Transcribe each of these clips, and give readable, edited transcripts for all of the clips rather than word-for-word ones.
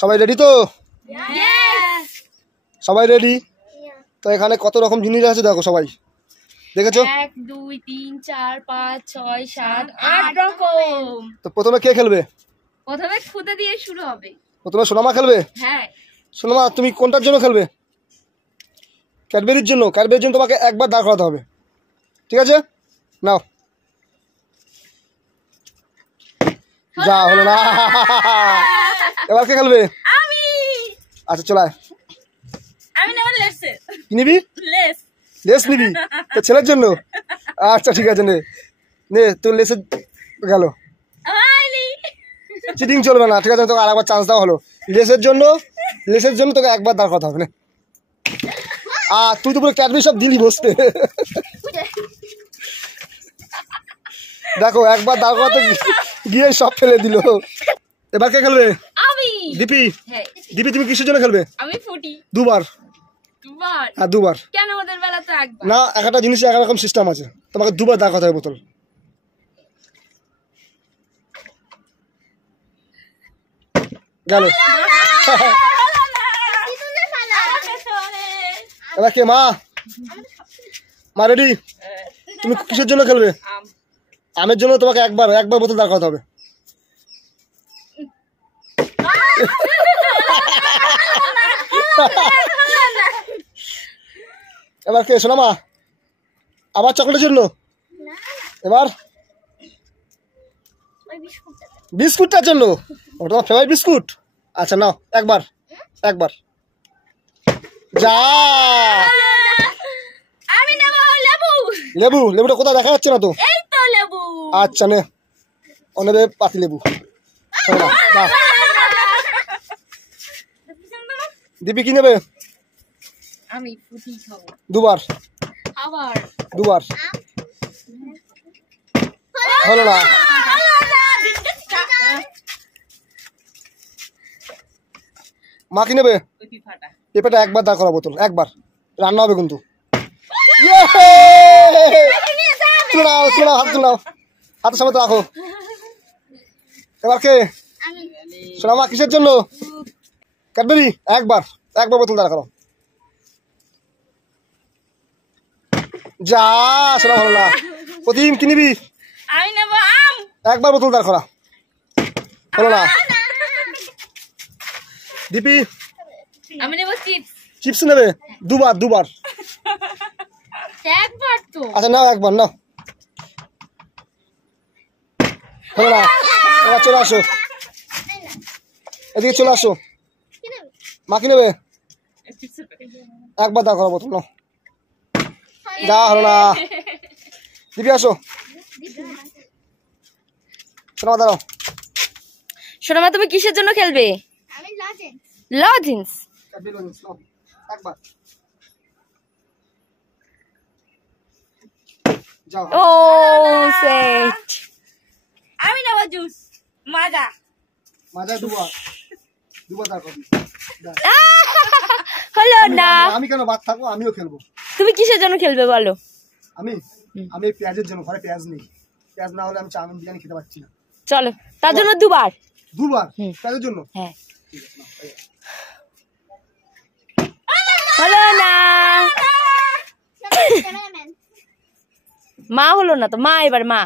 সবাই রেডি তো? সবাই রেডি? তো এখানে কত রকম জিনিস আছে দেখো সবাই, দেখেছো? 1 2 3 4 5 6 7 8 রকম। তো প্রথমে কে খেলবে? প্রথমে খুদে দিয়ে শুরু হবে। প্রথমে সোনামা খেলবে। হ্যাঁ সোনামা, তুমি কোনটার জন্য খেলবে? ক্যাডবেরির জন্য। ক্যাডবেরির জন্য তোমাকে একবার দাঁড় করাতে হবে, ঠিক আছে? নাও। যা, হলো না। এবার কে খেলবে? আমি। আচ্ছা চলে আয়। আমি নেব লেস। কি নিবি? লেস। লেস নিবি তো ছেলের জন্য? আচ্ছা ঠিক আছে, নে নে তোর লেসে গেল। চিটিং চলবে না, ঠিক আছে? তোকে আরেকবার চান্স দেওয়া হলো। লেসের জন্য তোকে একবার দাঁড় করাতে হবে না। আর তুই তো পুরো ক্যাডবেরি সব দিলি বসতে। দেখো একবার দাঁড় করাতে গিয়ে সব ফেলে দিল। এবার কে খেলবে? আমি। দীপি। হ্যাঁ দীপি, তুমি কিসের জন্য খেলবে? আমি ফুটি। দুবার। দুবার? হ্যাঁ দুবার। কেন ওদের বেলা তো একবার? না, একটা জিনিসে এক রকম সিস্টেম আছে, তোমাকে দুবার দাঁড় করাতে হবে বোতল। গেল। এবার কে? মা। মা রেডি? তুমি কিসের জন্য খেলবে? আমের জন্য তোমাকে একবার বোতল দাঁড় করাতে হবে। এবার কে? সোনামা। আবার চকলেটের জন্য? এবার বিস্কুটটার জন্য? ওটা তোমার ফেভারিট বিস্কুট? আচ্ছা নাও, একবার যা। আমি নেব লেবু। লেবু? লেবুটা কোথায় দেখা যাচ্ছে না তো? এই তো লেবু। আচ্ছা নে, ও নেবে পাতি লেবু। দীপি কি নেবে? আমি ফুটি খাবো। দুবার। আবার দুবার। হলো না। মা কি নেবে? পেঁপেটা একবার দাঁড় করা বোতল, একবার। রান্না হবে কিন্তু। হাতের সামনে তো রাখো। এবার কে? সোনামা কিসের জন্য? ক্যাডবেরি। একবার বোতল দাঁড় করো। যা, সোনা হলো না। প্রতিম কি নিবি? আমি নেব আম। একবার বোতল দাঁড় করা, হলো না। দীপি? আমি নেব চিপস। চিপস নেবে? দুবার। একবার তো। আচ্ছা নাও, একবার নাও। হলো না। এবার চলে আসো, এদিকে চলে আসো। মা কি নেবে? একবার দাঁড় করা বোতল, নাও। যা, হলো না। দীপি আসো। সোনামা দাঁড়াও। সোনামা, তুমি কিসের জন্য খেলবে? আমি লজেন্স। লজেন্স? একবার যাও। ও সেট। আমি নেব জুস। মাজা দুবার দাঁড় করবি। হলো না। আমি কেন বাদ থাকবো? আমিও খেলবো। তুমি কিসের জন্য খেলবে বলো? আমি পেঁয়াজের জন্য। ঘরে পেঁয়াজ নেই, পেঁয়াজ না হলে আমি চাউমিন বিরিয়ানি খেতে পারছি না। চলো, তার জন্য দুবার। পেঁয়াজের জন্য? হ্যাঁ। হলো না। মা হলো না তো, মা এবার মা।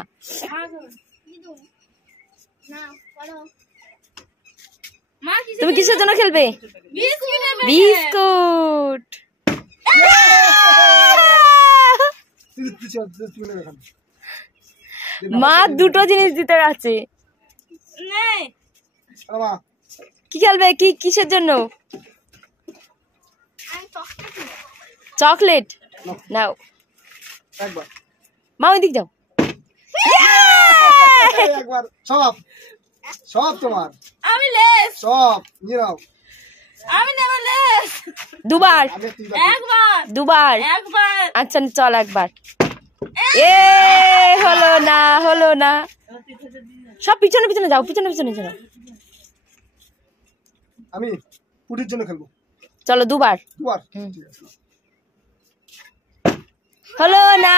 তুমি কিসের জন্য খেলবে? বিস্কুট। মা দুটো জিনিস দিতে আছে। কি খেলবে? কিসের জন্য? চকলেট নাও। মা ওই দিক যাও। একবার সব তোমার। আমি লেস। সব নিয়ে নাও। আমি নেব লেস। দুবার। দুবার। আচ্ছা চল একবার। হলো না। সব পিছনে যাও, পিছনে যাও। আমি পুটির জন্য খেলবো। চলো দুবার। হলো না।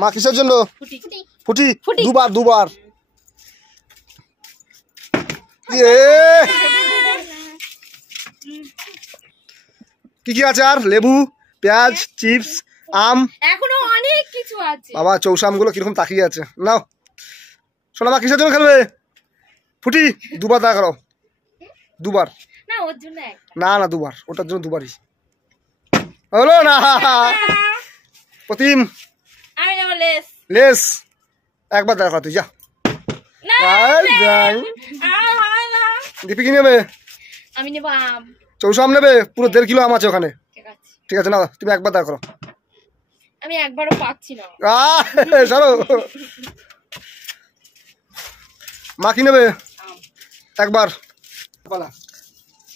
মা কিসের জন্য? ফুটি। দুবার। কি কি আছে আর? লেবু, পেঁয়াজ, চিপস, আম, এখনো অনেক কিছু আছে। বাবা চৌষা আমগুলো কিরকম তাকিয়ে আছে। নাও শোনা মা, কিসের জন্য খেলবে? ফুটি দুবার দেখা করো, দুবার না ওর জন্য না না দুবার, ওটার জন্য দুবারই হলো না। প্রতিম আমি নেব লেস। লেস একবার দেখা তুই যা। দীপি কি নেবে? আমি নেব আম। চৌষা আম নেবে? পুরো 1.5 কিলো আম আছে ওখানে। ঠিক আছে না, তুমি একবার দেখা করো। আমি একবারও পাচ্ছি না। সরো। মা কি নেবে? একবার।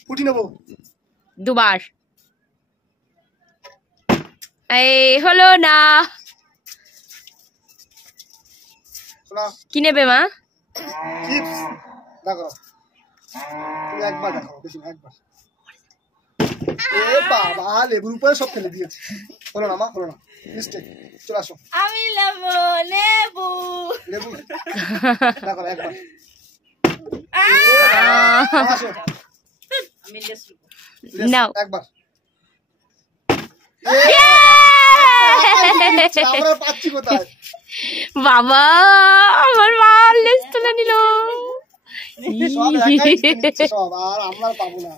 ফুটি নেবো দুবার। এই হলো না। কি নেবে মা? চিপস দেখো, তুমি একবার দেখো, বেশি না, একবার। এ বাবা, লেবুর উপরে সব ফেলে দিয়েছে। হলো না মা, হলো না, মিস্টেক। চলে আসো। আমি নেব লেবু। লেবু দেখো একবার। আসো আমি লেস নেব। লেস, নাও। একবার। আমরা পাচ্ছি কোথায়? বাবা আমার মা লেস তুলে নিল। সব একাই দিচ্ছে সব, আর আমরা পাবো না।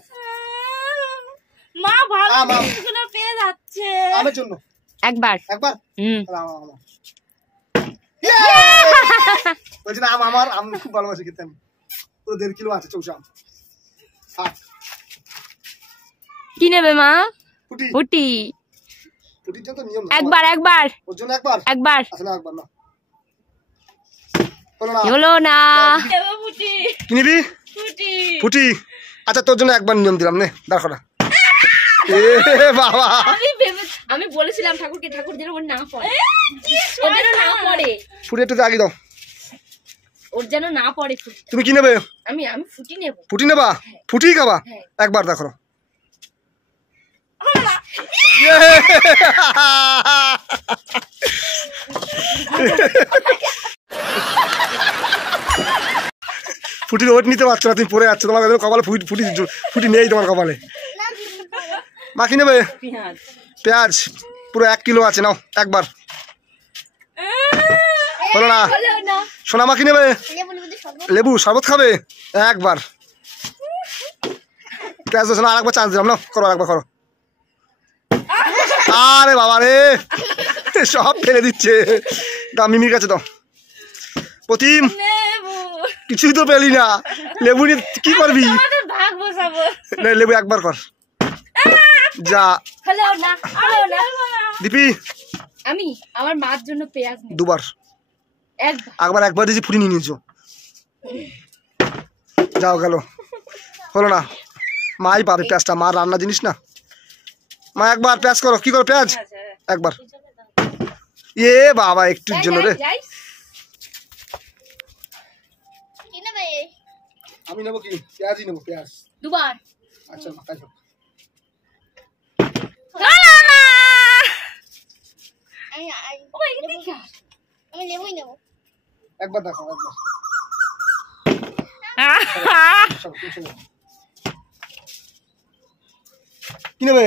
মা ভালো আম, আম। কিছু পেয়ে যাচ্ছে। আমের জন্য একবার। একবার। হুম। বলছি না, আম আমার, আম খুব ভালোবাসি খেতে আমি। পুরো 1.5 কিলো আছে চৌষা আম। কি নেবে মা? ফুটি, ফুটি। ফুটির জন্য তো নিয়ম না। একবার একবার ওর জন্য একবার। একবার। আসলে একবার না, হলো না। হলো না। কি নিবি? ফুটি। আচ্ছা তোর জন্য একবার নিয়ম দিলাম, নে দেখো না। এ বাবা, আমি বলেছিলাম ঠাকুরকে, ঠাকুর যেন ওর না পড়ে, ওর যেন না পড়ে, ফুটি একটু আগে দাও। ওর যেন না পড়ে ফুটি। তুমি কি নেবে? আমি ফুটি নেব। ফুটি নেবা? ফুটি খাবা? হ্যাঁ। একবার দেখো। ফুটির ওয়েট নিতে পারছো না, তুমি পড়ে যাচ্ছ। তোমার কপালে ফুটি ফুটি নেই তোমার কপালে। মা কি নেবে? পেঁয়াজ পুরো 1 কিলো আছে, নাও একবার। হলো না। সোনা মা কি নেবে? লেবু শরবত খাবে? একবার। পেঁয়াজ দোষ না, আরেকবার চান্স দিলাম, নাও করো, একবার করো। আরে বাবা রে, সব ফেলে দিচ্ছে। দাও মিমির কাছে দাও। প্রতিম কিছুই তো পেলি না, লেবু নিয়ে কি করবি? লেবু একবার কর যা। দীপি আমি আমার মার জন্য পেঁয়াজ নেব। দুবার। একবার দিয়েছি, ফুটি নিয়ে নিয়েছো। যাও গেল, হলো না। মাই পাবে পেঁয়াজটা, মার রান্না জিনিস না। মা একবার পেঁয়াজ করো। কি করো? পেঁয়াজ একবার। এ বাবা, একটুর জন্য রে। আমি নেবো কি? পেঁয়াজই নেবো, পেঁয়াজ দুবার। আচ্ছা মাথায় হোক। আমি লেবুই নেব। একবার দেখো, একবার। কি নেবে?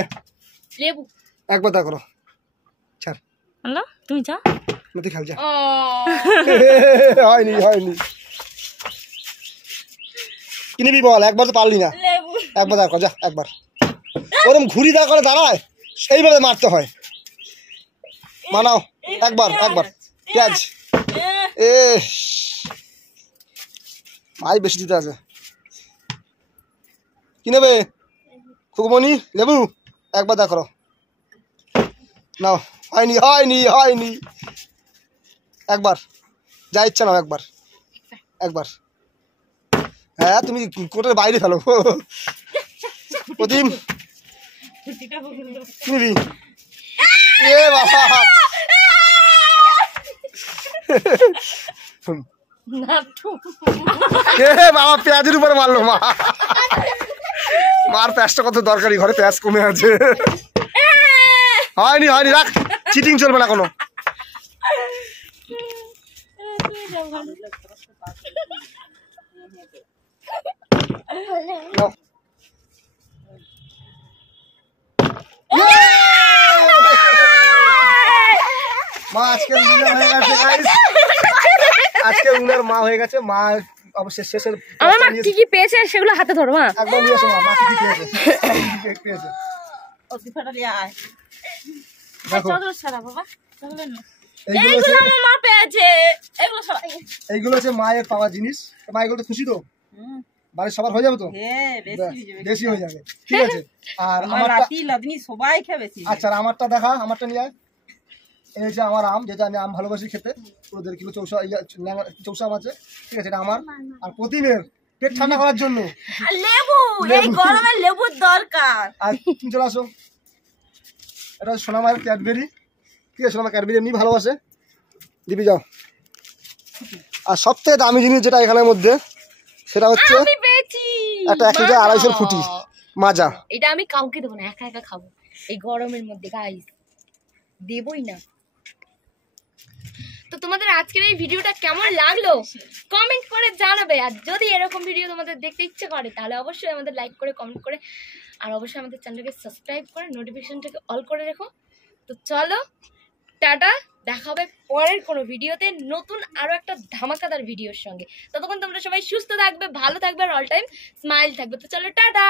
লেবু। একবার দেখো। ছাড়, হ্যালো তুমি যা নতি খাল যা। ও হয়নি হয়নি। কি নিবি বল? একবার তো পারলি না। লেবু। একবার দেখো যা, একবার। ওরকম ঘুরি দা করে দাঁড়ায়, সেইভাবে মারতে হয়। মানাও একবার, একবার। পেঁয়াজ এ মাই বেশি দিতে আছে। কি নেবে? খুকুমনি লেবু একবার দেখো। নাও, হয়নি হয়নি হয়নি। একবার, যা ইচ্ছা নাও, একবার একবার। হ্যাঁ তুমি কোর্টের বাইরে ফেলো। প্রতিম কি নিবি? এ বাবা, এ বাবা, পেঁয়াজের উপরে মারলো মা। মার পেঁয়াজটা কত দরকারি, ঘরে পেঁয়াজ কমে আছে। হয়নি হয়নি, রাখ, চিটিং চলবে না কোনো। নাও। মা আজকে উনার হয়ে গেছে guys। আজকে উনার মা হয়ে গেছে, মা অবশ্যই শেষের আমার মা কি কি পেয়েছে সেগুলো হাতে ধরো মা। একদম নিয়ে এসো মা কি পেয়েছে। কি পেয়েছে ও পিঠাটা নিয়ে আয়। দেখো চলো সারা বাবা চলো না। এইগুলো হচ্ছে আমার মা পেয়েছে এগুলো সব। এইগুলো হচ্ছে মায়ের পাওয়া জিনিস। মা এগুলো তো খুশি তো? বাড়ির সবার হয়ে যাবে তো? হ্যাঁ বেশি হয়ে যাবে, ঠিক আছে। আর আমার আমারটা নাতি লাদনি সবাই খেয়ে বেশি। আচ্ছা, আর আমারটা দেখা, আমারটা নিয়ে আয়। এই যে আমার আম, যেটা আমি আম ভালোবাসি খেতে, পুরো 1.5 কিলো চৌষা আম আছে, ঠিক আছে, এটা আমার। আর প্রতিমের পেট ঠান্ডা করার জন্য আর লেবু, এই গরমে লেবুর দরকার। আর তুমি চলে আসো, এটা হচ্ছে সোনামায়ের ক্যাডবেরি, ঠিক আছে, সোনামা ক্যাডবেরি এমনি ভালোবাসে। দিবি যাও। আর সবথেকে দামি জিনিস যেটা এখানের মধ্যে, সেটা হচ্ছে আমি পেয়েছি একটা 1 লিটার 250 ফুটি মাজা। এটা আমি কাউকে দেবো না, একা একা খাবো এই গরমের মধ্যে গাইস, দেবই না। তো তোমাদের আজকের এই ভিডিওটা কেমন লাগলো কমেন্ট করে জানাবে। আর যদি এরকম ভিডিও তোমাদের দেখতে ইচ্ছে করে তাহলে অবশ্যই আমাদের লাইক করে কমেন্ট করে আর অবশ্যই আমাদের চ্যানেলটাকে সাবস্ক্রাইব করে নোটিফিকেশনটাকে অল করে রেখো। তো চলো টাটা, দেখা হবে পরের কোনো ভিডিওতে নতুন আরো একটা ধামাকাদার ভিডিওর সঙ্গে। ততক্ষণ তোমরা সবাই সুস্থ থাকবে, ভালো থাকবে আর অল টাইম স্মাইল থাকবে। তো চলো টাটা।